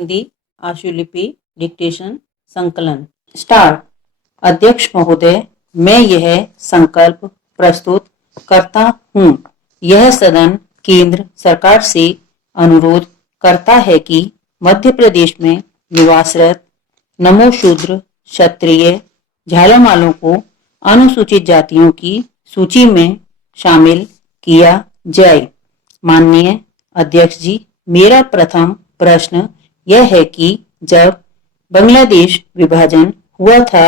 Hindi आशुलिपि dictation संकलन start. अध्यक्ष महोदय, मैं यह संकल्प प्रस्तुत करता हूँ। यह सदन केंद्र सरकार से अनुरोध करता है कि मध्य प्रदेश में निवासरत नमो शूद्र क्षत्रिय झालमालों को अनुसूचित जातियों की सूची में शामिल किया जाए। माननीय अध्यक्ष जी, मेरा प्रथम प्रश्न यह है कि जब बांग्लादेश विभाजन हुआ था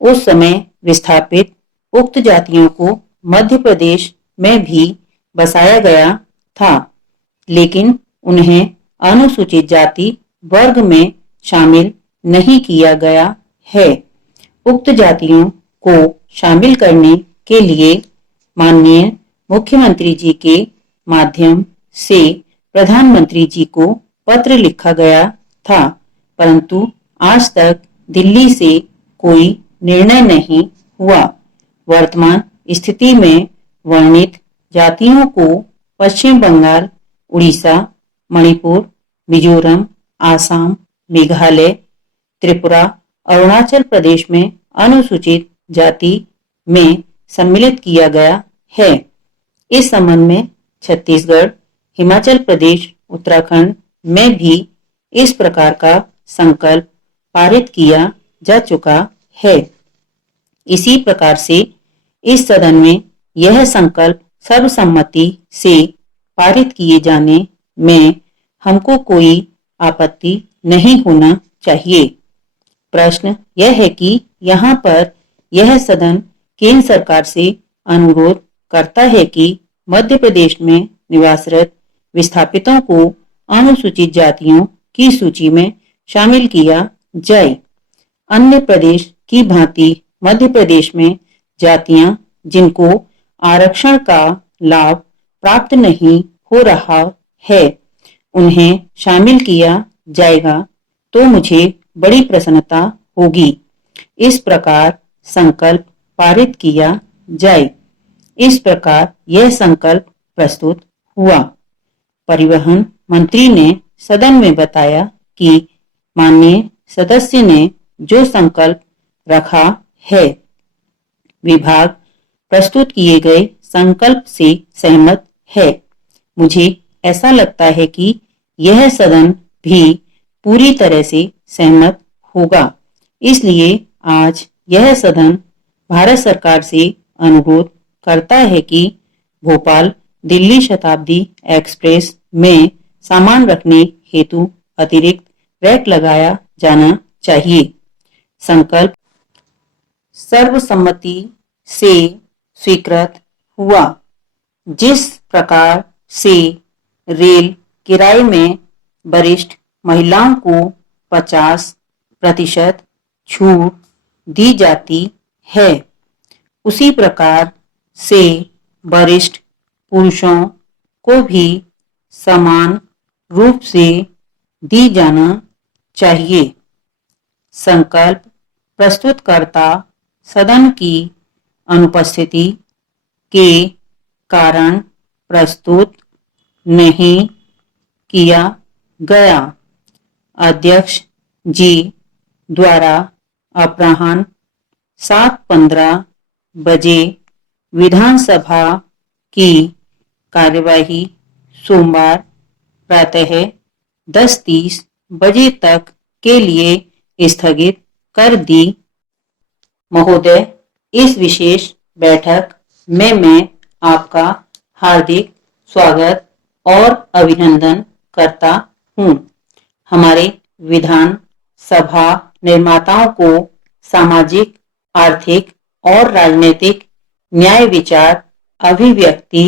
उस समय विस्थापित उक्त जातियों को मध्य प्रदेश में भी बसाया गया था, लेकिन उन्हें अनुसूचित जाति वर्ग में शामिल नहीं किया गया है। उक्त जातियों को शामिल करने के लिए माननीय मुख्यमंत्री जी के माध्यम से प्रधानमंत्री जी को पत्र लिखा गया था, परंतु आज तक दिल्ली से कोई निर्णय नहीं हुआ। वर्तमान स्थिति में वर्णित जातियों को पश्चिम बंगाल, उड़ीसा, मणिपुर, मिजोरम, आसाम, मेघालय, त्रिपुरा, अरुणाचल प्रदेश में अनुसूचित जाति में सम्मिलित किया गया है। इस संबंध में छत्तीसगढ़, हिमाचल प्रदेश, उत्तराखंड में भी इस प्रकार का संकल्प पारित किया जा चुका है। इसी प्रकार से इस सदन में यह संकल्प सर्वसम्मति से पारित किए जाने में हमको कोई आपत्ति नहीं होना चाहिए। प्रश्न यह है कि यहाँ पर यह सदन केंद्र सरकार से अनुरोध करता है कि मध्य प्रदेश में निवासरत विस्थापितों को अनुसूचित जातियों की सूची में शामिल किया जाए। अन्य प्रदेश की भांति मध्य प्रदेश में जातियां जिनको आरक्षण का लाभ प्राप्त नहीं हो रहा है उन्हें शामिल किया जाएगा तो मुझे बड़ी प्रसन्नता होगी। इस प्रकार संकल्प पारित किया जाए। इस प्रकार यह संकल्प प्रस्तुत हुआ। परिवहन मंत्री ने सदन में बताया कि माननीय सदस्य ने जो संकल्प रखा है, विभाग प्रस्तुत किए गए संकल्प से सहमत है। मुझे ऐसा लगता है कि यह सदन भी पूरी तरह से सहमत होगा। इसलिए आज यह सदन भारत सरकार से अनुरोध करता है कि भोपाल दिल्ली शताब्दी एक्सप्रेस में सामान रखने हेतु अतिरिक्त रैक लगाया जाना चाहिए। संकल्प सर्वसम्मति से स्वीकृत हुआ। जिस प्रकार से रेल किराए में वरिष्ठ महिलाओं को 50% छूट दी जाती है, उसी प्रकार से वरिष्ठ पुरुषों को भी समान रूप से दी जाना चाहिए। संकल्प प्रस्तुतकर्ता सदन की अनुपस्थिति के कारण प्रस्तुत नहीं किया गया। अध्यक्ष जी द्वारा अपराह्न 7:15 बजे विधानसभा की कार्यवाही सोमवार प्रातः 10:30 बजे तक के लिए स्थगित कर दी। महोदय, इस विशेष बैठक में मैं आपका हार्दिक स्वागत और अभिनंदन करता हूँ। हमारे विधान सभा निर्माताओं को सामाजिक, आर्थिक और राजनीतिक न्याय, विचार, अभिव्यक्ति,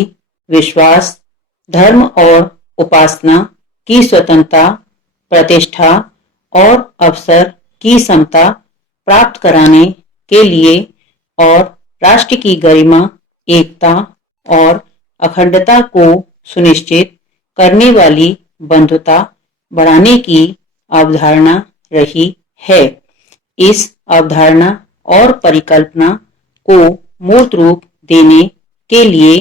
विश्वास, धर्म और उपासना की स्वतंत्रता, प्रतिष्ठा और अवसर की समता प्राप्त कराने के लिए और राष्ट्र की गरिमा, एकता और अखंडता को सुनिश्चित करने वाली बंधुता बढ़ाने की अवधारणा रही है। इस अवधारणा और परिकल्पना को मूर्त रूप देने के लिए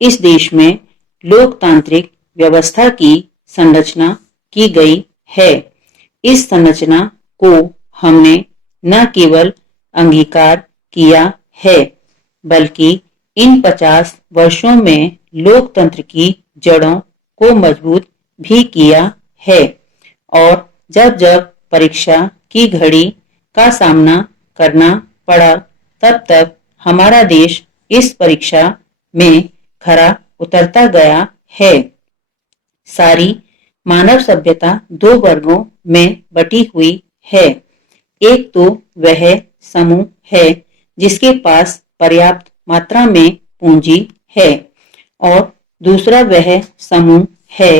इस देश में लोकतांत्रिक व्यवस्था की संरचना की गई है। इस संरचना को हमने न केवल अंगीकार किया है बल्कि इन 50 वर्षों में लोकतंत्र की जड़ों को मजबूत भी किया है। और जब जब परीक्षा की घड़ी का सामना करना पड़ा तब हमारा देश इस परीक्षा में खरा उतरता गया है। सारी मानव सभ्यता 2 वर्गों में बटी हुई है। एक तो वह समूह है जिसके पास पर्याप्त मात्रा में पूंजी है और दूसरा वह समूह है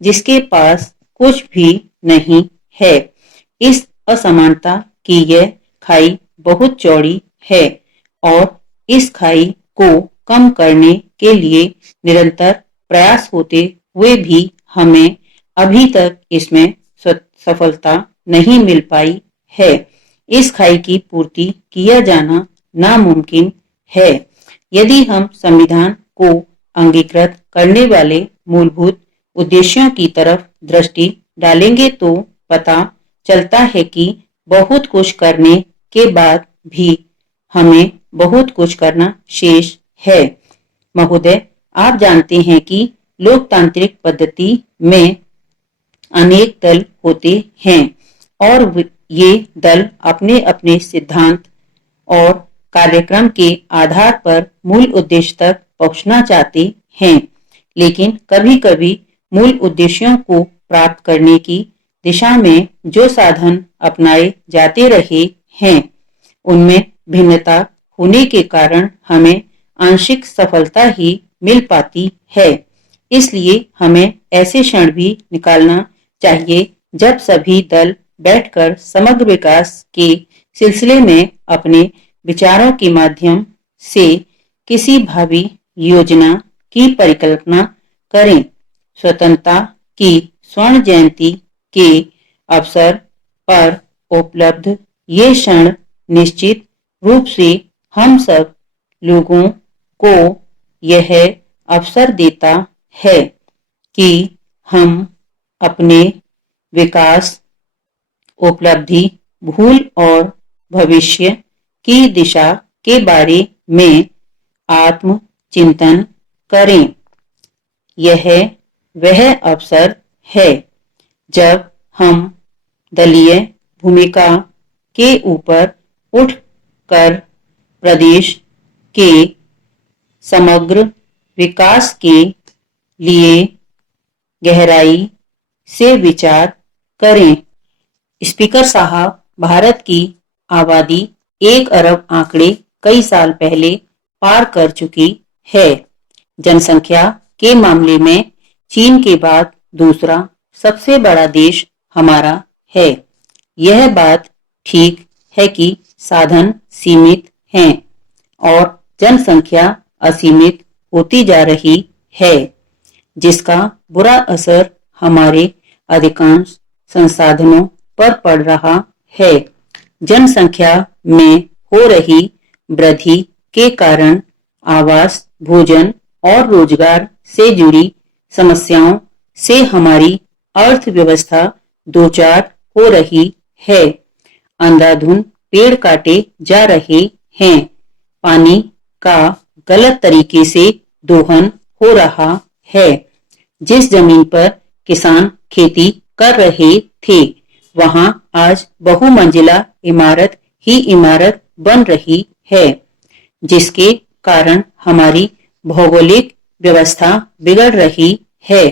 जिसके पास कुछ भी नहीं है। इस असमानता की यह खाई बहुत चौड़ी है और इस खाई को कम करने के लिए निरंतर प्रयास होते हुए भी हमें अभी तक इसमें सफलता नहीं मिल पाई है। इस खाई की पूर्ति किया जाना नामुमकिन है। यदि हम संविधान को अंगीकृत करने वाले मूलभूत उद्देश्यों की तरफ दृष्टि डालेंगे तो पता चलता है कि बहुत कुछ करने के बाद भी हमें बहुत कुछ करना शेष है। महोदय, आप जानते हैं कि लोकतांत्रिक पद्धति में अनेक दल होते हैं और ये दल अपने अपने सिद्धांत और कार्यक्रम के आधार पर मूल उद्देश्य तक पहुंचना चाहते हैं, लेकिन कभी-कभी मूल उद्देश्यों को प्राप्त करने की दिशा में जो साधन अपनाए जाते रहे हैं उनमें भिन्नता होने के कारण हमें आंशिक सफलता ही मिल पाती है। इसलिए हमें ऐसे क्षण भी निकालना चाहिए जब सभी दल बैठकर समग्र विकास के सिलसिले में अपने विचारों के माध्यम से किसी भावी योजना की परिकल्पना करें। स्वतंत्रता की स्वर्ण जयंती के अवसर पर उपलब्ध ये क्षण निश्चित रूप से हम सब लोगों को यह अवसर देता है कि हम अपने विकास, उपलब्धि, भूल और भविष्य की दिशा के बारे में आत्मचिंतन करें। यह वह अवसर है जब हम दलीय भूमिका के ऊपर उठकर प्रदेश के समग्र विकास के लिए गहराई से विचार करें। स्पीकर साहब, भारत की आबादी 1 अरब आंकड़े कई साल पहले पार कर चुकी है। जनसंख्या के मामले में चीन के बाद दूसरा सबसे बड़ा देश हमारा है। यह बात ठीक है कि साधन सीमित हैं और जनसंख्या असीमित होती जा रही है, जिसका बुरा असर हमारे अधिकांश संसाधनों पर पड़ रहा है। जनसंख्या में हो रही वृद्धि के कारण आवास, भोजन और रोजगार से जुड़ी समस्याओं से हमारी अर्थव्यवस्था दो चार हो रही है। अंधाधुंध पेड़ काटे जा रहे हैं। पानी का गलत तरीके से दोहन हो रहा है। जिस जमीन पर किसान खेती कर रहे थे वहां आज बहुमंजिला इमारत ही इमारत बन रही है, जिसके कारण हमारी भौगोलिक व्यवस्था बिगड़ रही है।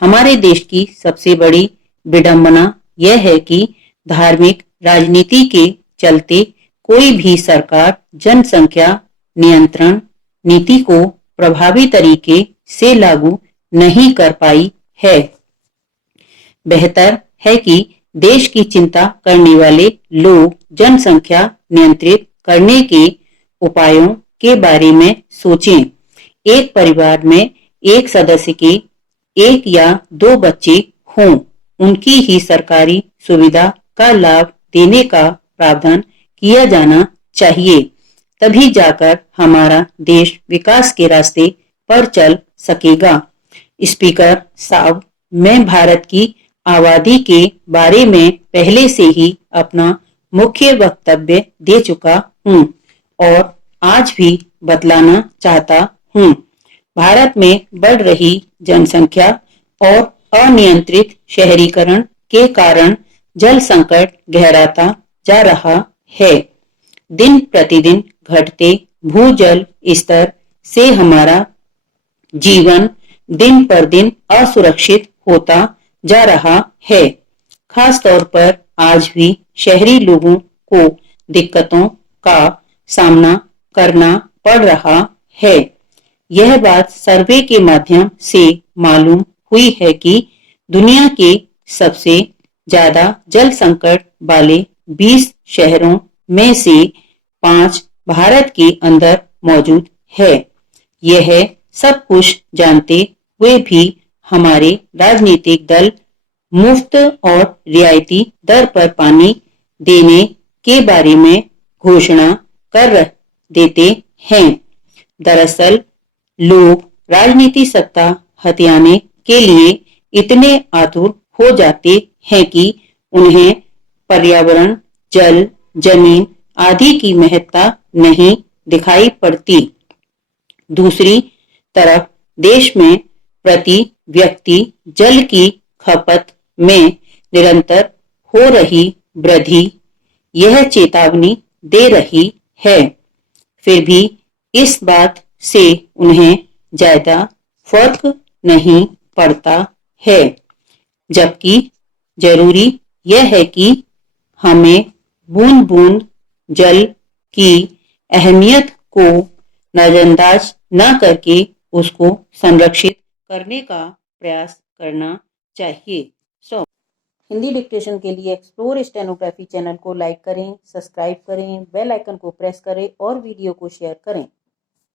हमारे देश की सबसे बड़ी विडंबना यह है कि धार्मिक राजनीति के चलते कोई भी सरकार जनसंख्या नियंत्रण नीति को प्रभावी तरीके से लागू नहीं कर पाई है। बेहतर है कि देश की चिंता करने वाले लोग जनसंख्या नियंत्रित करने के उपायों के बारे में सोचें। एक परिवार में एक सदस्य के 1 या 2 बच्चे हों, उनकी ही सरकारी सुविधा का लाभ देने का प्रावधान किया जाना चाहिए। तभी जाकर हमारा देश विकास के रास्ते पर चल सकेगा। स्पीकर साहब, मैं भारत की आबादी के बारे में पहले से ही अपना मुख्य वक्तव्य दे चुका हूँ और आज भी बतलाना चाहता हूँ। भारत में बढ़ रही जनसंख्या और अनियंत्रित शहरीकरण के कारण जल संकट गहराता जा रहा है। दिन प्रतिदिन घटते भूजल स्तर से हमारा जीवन दिन पर दिन असुरक्षित होता जा रहा है। खास तौर पर आज भी शहरी लोगों को दिक्कतों का सामना करना पड़ रहा है। यह बात सर्वे के माध्यम से मालूम हुई है कि दुनिया के सबसे ज्यादा जल संकट वाले 20 शहरों में से 5 भारत के अंदर मौजूद है। यह सब कुछ जानते हुए भी हमारे राजनीतिक दल मुफ्त और रियायती दर पर पानी देने के बारे में घोषणा कर देते हैं। दरअसल लोग राजनीति सत्ता हथियाने के लिए इतने आतुर हो जाते हैं कि उन्हें पर्यावरण, जल, जमीन आदि की महत्ता नहीं दिखाई पड़ती। दूसरी तरफ देश में प्रति व्यक्ति जल की खपत में निरंतर हो रही वृद्धि यह चेतावनी दे रही है। फिर भी इस बात से उन्हें ज्यादा फर्क नहीं पड़ता है, जबकि जरूरी यह है कि हमें बूंद बूंद जल की अहमियत को नजरअंदाज न करके उसको संरक्षित करने का प्रयास करना चाहिए। हिंदी डिक्टेशन के लिए एक्सप्लोर स्टेनोग्राफी चैनल को लाइक करें, सब्सक्राइब करें, बेल आइकन को प्रेस करें और वीडियो को शेयर करें।